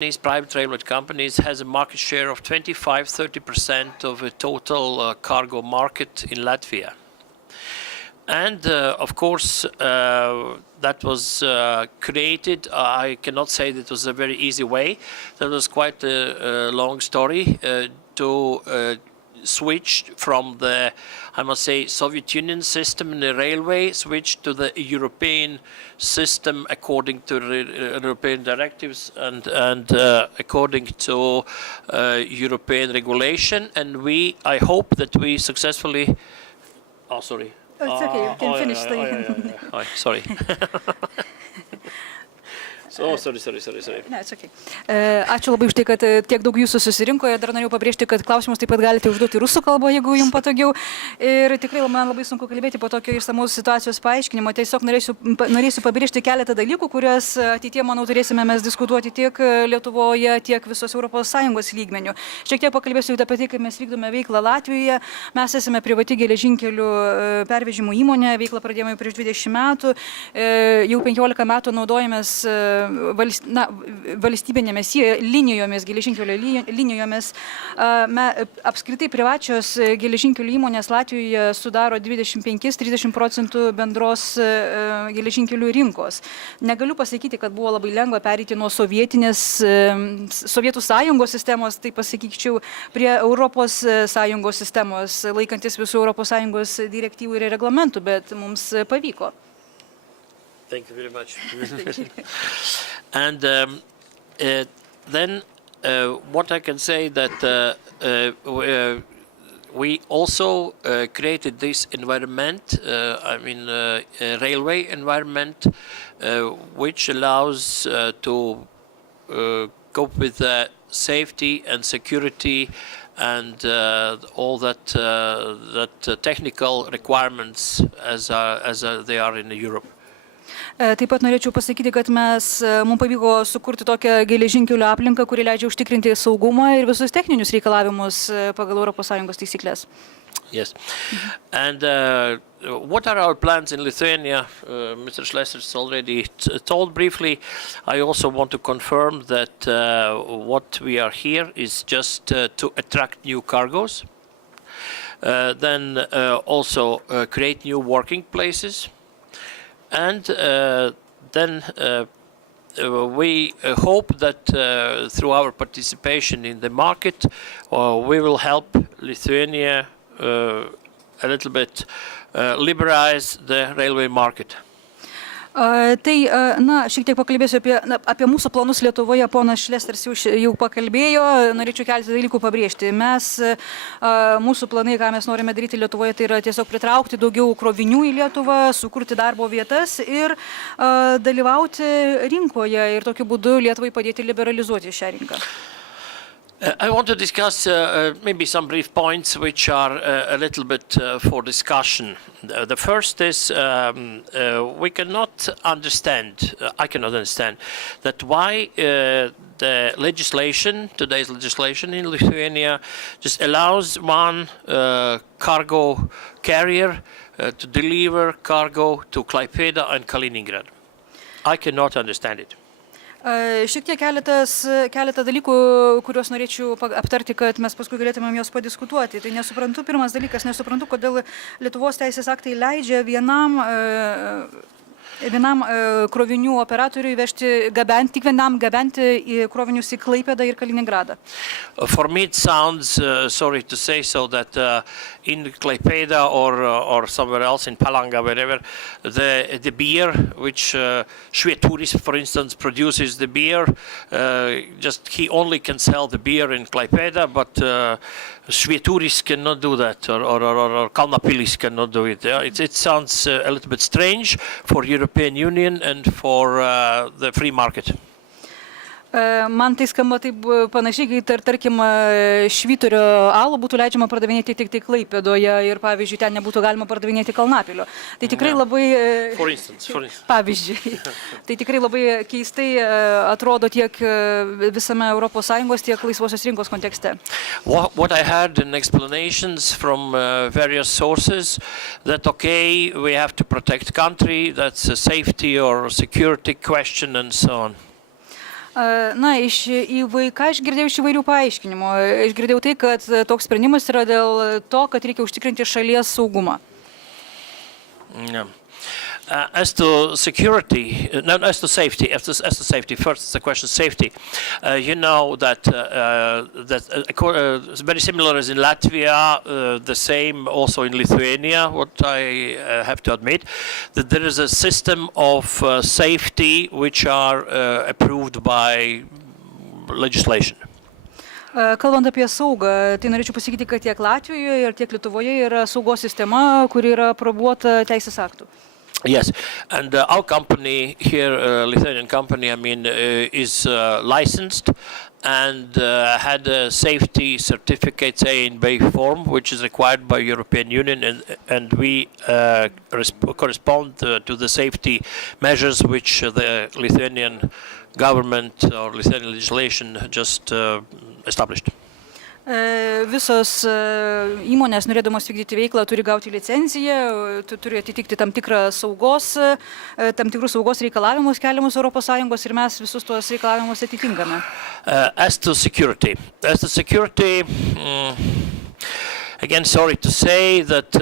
private railway companies, has a market share of 25-30% of the total cargo market in Latvia. And of course, that was created. I cannot say that it was a very easy way. That was quite a long story to switch from the, I must say, Soviet Union system in the railway, switch to the European system according to the European directives and according to European regulation. And I hope that we successfully. Oh, sorry. Oh, it's okay. You can finish. Sorry. Oh, sorry. Ne, it's okay. Ačiū labai už tai, kad tiek daug jūsų susirinko. Dar norėjau pabrėžti, kad klausimus taip pat galite užduoti rusų kalbą, jeigu jums patogiau. Ir tikrai man labai sunku kalbėti po tokio išsamaus situacijos paaiškinimo. Tiesiog norėsiu pabrėžti keletą dalykų, kuriuos ateityje, manau, turėsime mes diskutuoti tiek Lietuvoje, tiek visos ES lygmenių. Šiek tiek pakalbėsiu apie tai, kaip mes vykdome veiklą Latvijoje. Mes esame privati geležinkelių pervežimų įmonė, veiklą pradėjome prieš 20 metų. Jau 15 metų naudojamės valstybinėmis linijomis, geležinkelio linijomis. Apskritai privačios geležinkelių įmonės Latvijoje sudaro 25-30% bendros geležinkelių rinkos. Negaliu pasakyti, kad buvo labai lengva pereiti nuo Sovietų sąjungos sistemos, tai pasakyčiau, prie Europos sąjungos sistemos, laikantis visų Europos sąjungos direktyvų ir reglamentų, bet mums pavyko. Thank you very much. And then what I can say that we also created this environment, railway environment, which allows to cope with safety and security and all that technical requirements as they are in Europe. Taip pat norėčiau pasakyti, kad mums pavyko sukurti tokią geležinkelių aplinką, kuri leidžia užtikrinti saugumą ir visus techninius reikalavimus pagal ES taisyklės. Yes. And what are our plans in Lithuania? Mr. Schlesser already told briefly. I also want to confirm that what we are here is just to attract new cargoes, then also create new working places. And then we hope that through our participation in the market, we will help Lithuania a little bit liberalize the railway market. Tai, šiek tiek pakalbėsiu apie mūsų planus Lietuvoje. Ponas Šlesters jau pakalbėjo, norėčiau keletą dalykų pabrėžti. Mūsų planai, ką mes norime daryti Lietuvoje, tai yra tiesiog pritraukti daugiau krovinių į Lietuvą, sukurti darbo vietas ir dalyvauti rinkoje ir tokiu būdu Lietuvai padėti liberalizuoti šią rinką. I want to discuss maybe some brief points which are a little bit for discussion. The first is I cannot understand that why the legislation, today's legislation in Lithuania, just allows one cargo carrier to deliver cargo to Klaipėda and Kaliningrad. I cannot understand it. Šiek tiek keletą dalykų, kuriuos norėčiau aptarti, kad mes paskui galėtumėm juos padiskutuoti. Tai nesuprantu, pirmas dalykas, nesuprantu, kodėl Lietuvos teisės aktai leidžia vienam krovinių operatoriui tik vienam gabenti krovinius į Klaipėdą ir Kaliningradą. For me it sounds, sorry to say so, that in Klaipėda or somewhere else in Palanga, wherever, the beer, which Švieturis, for instance, produces the beer, just he only can sell the beer in Klaipėda, but Švieturis cannot do that, or Kalnapilis cannot do it. It sounds a little bit strange for European Union and for the free market. Man tai skamba taip panašiai, kai tarkim Švyturio alų būtų leidžiama pardavinėti tik tai Klaipėdoje ir pavyzdžiui ten nebūtų galima pardavinėti Kalnapilio. Tai tikrai labai pavyzdžiui. Tai tikrai labai keistai atrodo tiek visame ES, tiek laisvosios rinkos kontekste. What I heard in explanations from various sources that okay, we have to protect country, that's a safety or security question and so on. Na, ką aš girdėjau iš įvairių paaiškinimų. Aš girdėjau tai, kad toks sprendimas yra dėl to, kad reikia užtikrinti šalies saugumą. Yeah. As to security, no, as to safety, as to safety, first it's a question of safety. You know that very similar as in Latvia, the same also in Lithuania, what I have to admit, that there is a system of safety which are approved by legislation. Kalbant apie saugą, tai norėčiau pasakyti, kad tiek Latvijoje ir tiek Lietuvoje yra saugos sistema, kuri yra aprobuota teisės aktų. Yes, and our company here, Lithuanian company, I mean, is licensed and had a safety certificate, say, in B form, which is required by European Union, and we correspond to the safety measures which the Lithuanian government or Lithuanian legislation just established. Visos įmonės, norėdamos vykdyti veiklą, turi gauti licenciją, turi atitikti tam tikrus saugos reikalavimus keliamus ES ir mes visus tuos reikalavimus atitinkame. As to security, again, sorry to say that,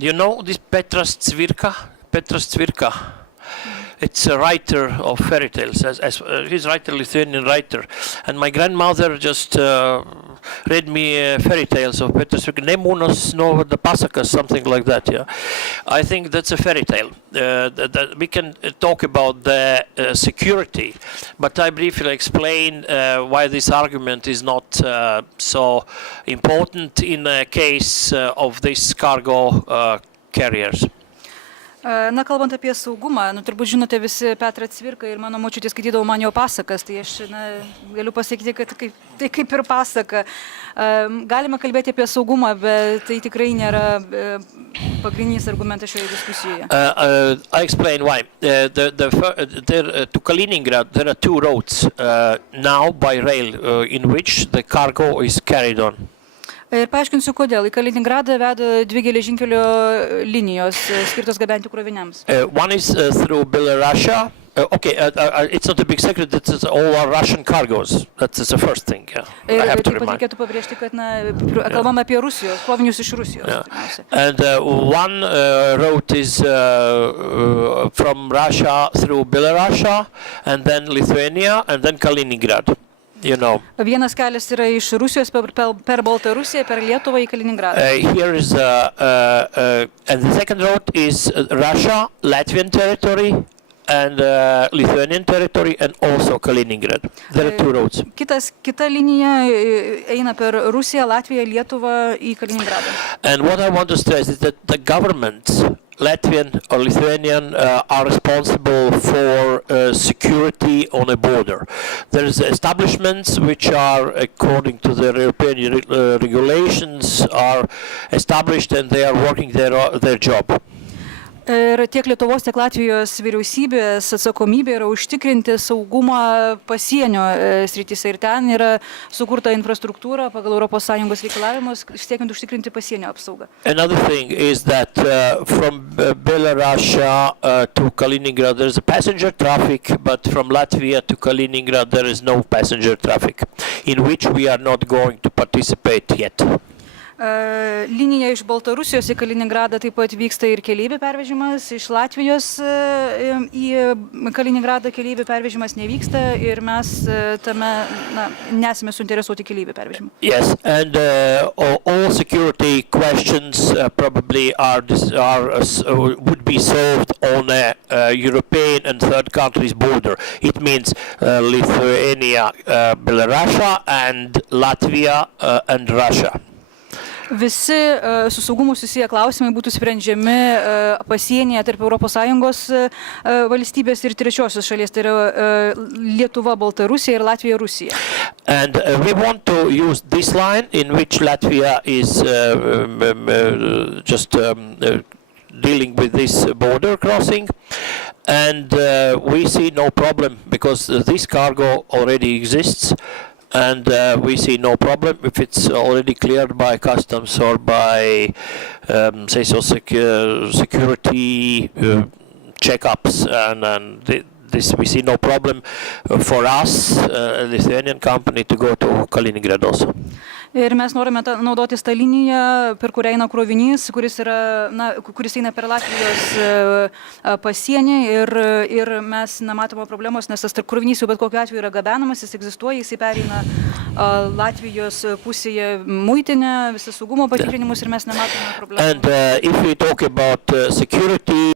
you know this Petras Cvirka. It's a writer of fairy tales, he's a Lithuanian writer, and my grandmother just read me fairy tales of Petras Cvirka, Nemunas Novada Pasakas, something like that. Yeah, I think that's a fairy tale. That we can talk about the security, but I briefly explain why this argument is not so important in a case of these cargo carriers. Na, kalbant apie saugumą, turbūt žinote visi Petrą Cvirką ir mano močiutė skaitydavo man jo pasakas, tai aš galiu pasakyti, kad tai kaip ir pasaka. Galima kalbėti apie saugumą, bet tai tikrai nėra pagrindinis argumentas šioje diskusijoje. I explain why. To Kaliningrad there are two roads now by rail in which the cargo is carried on. Ir paaiškinsiu, kodėl. Į Kaliningradą veda dvi geležinkelio linijos skirtos gabenti kroviniams. One is through Belarus. It's not a big secret that it's all our Russian cargos. That's the first thing. Yeah. I have to remind. Reikėtų pabrėžti, kad kalbame apie Rusijos, krovinius iš Rusijos. Yeah. And one route is from Russia through Belarus, and then Lithuania, and then Kaliningrad. You know. Vienas kelias yra iš Rusijos per Baltarusiją, per Lietuvą į Kaliningradą. Here is and the second route is Russia, Latvian territory, and Lithuanian territory, and also Kaliningrad. There are two roads. Kita linija eina per Rusiją, Latviją, Lietuvą į Kaliningradą. And what I want to stress is that the governments, Latvian or Lithuanian, are responsible for security on a border. There is establishments which are, according to the European regulations, are established and they are working their job. Ir tiek Lietuvos, tiek Latvijos vyriausybės atsakomybė yra užtikrinti saugumą pasienio srityse. Ir ten yra sukurta infrastruktūra pagal ES reikalavimus, siekiant užtikrinti pasienio apsaugą. Another thing is that from Belarus to Kaliningrad there is a passenger traffic, but from Latvia to Kaliningrad there is no passenger traffic, in which we are not going to participate yet. Linija iš Baltarusijos į Kaliningradą taip pat vyksta ir keleivių pervežimas, iš Latvijos į Kaliningradą keleivių pervežimas nevyksta ir mes tame nesame suinteresuoti keleivių pervežimu. Yes, and all security questions probably would be solved on a European and third countries border. It means Lithuania, Belarus, and Latvia and Russia. Visi su saugumu susiję klausimai būtų sprendžiami pasienyje tarp ES valstybės ir trečiosios šalies, tai yra Lietuva, Baltarusija ir Latvija, Rusija. And we want to use this line in which Latvia is just dealing with this border crossing, and we see no problem because this cargo already exists. And we see no problem if it's already cleared by customs or by, security checkups, and we see no problem for us, a Lithuanian company, to go to Kaliningrad also. Ir mes norime naudotis tą liniją, per kurią eina krovinys, kuris eina per Latvijos pasienį ir mes nematome problemos, nes tas krovinys jau bet kokiu atveju yra gabenamas, jis egzistuoja, jis pereina Latvijos pusėje muitinę, visą saugumo patikrinimus ir mes nematome problemų. And if we talk about security,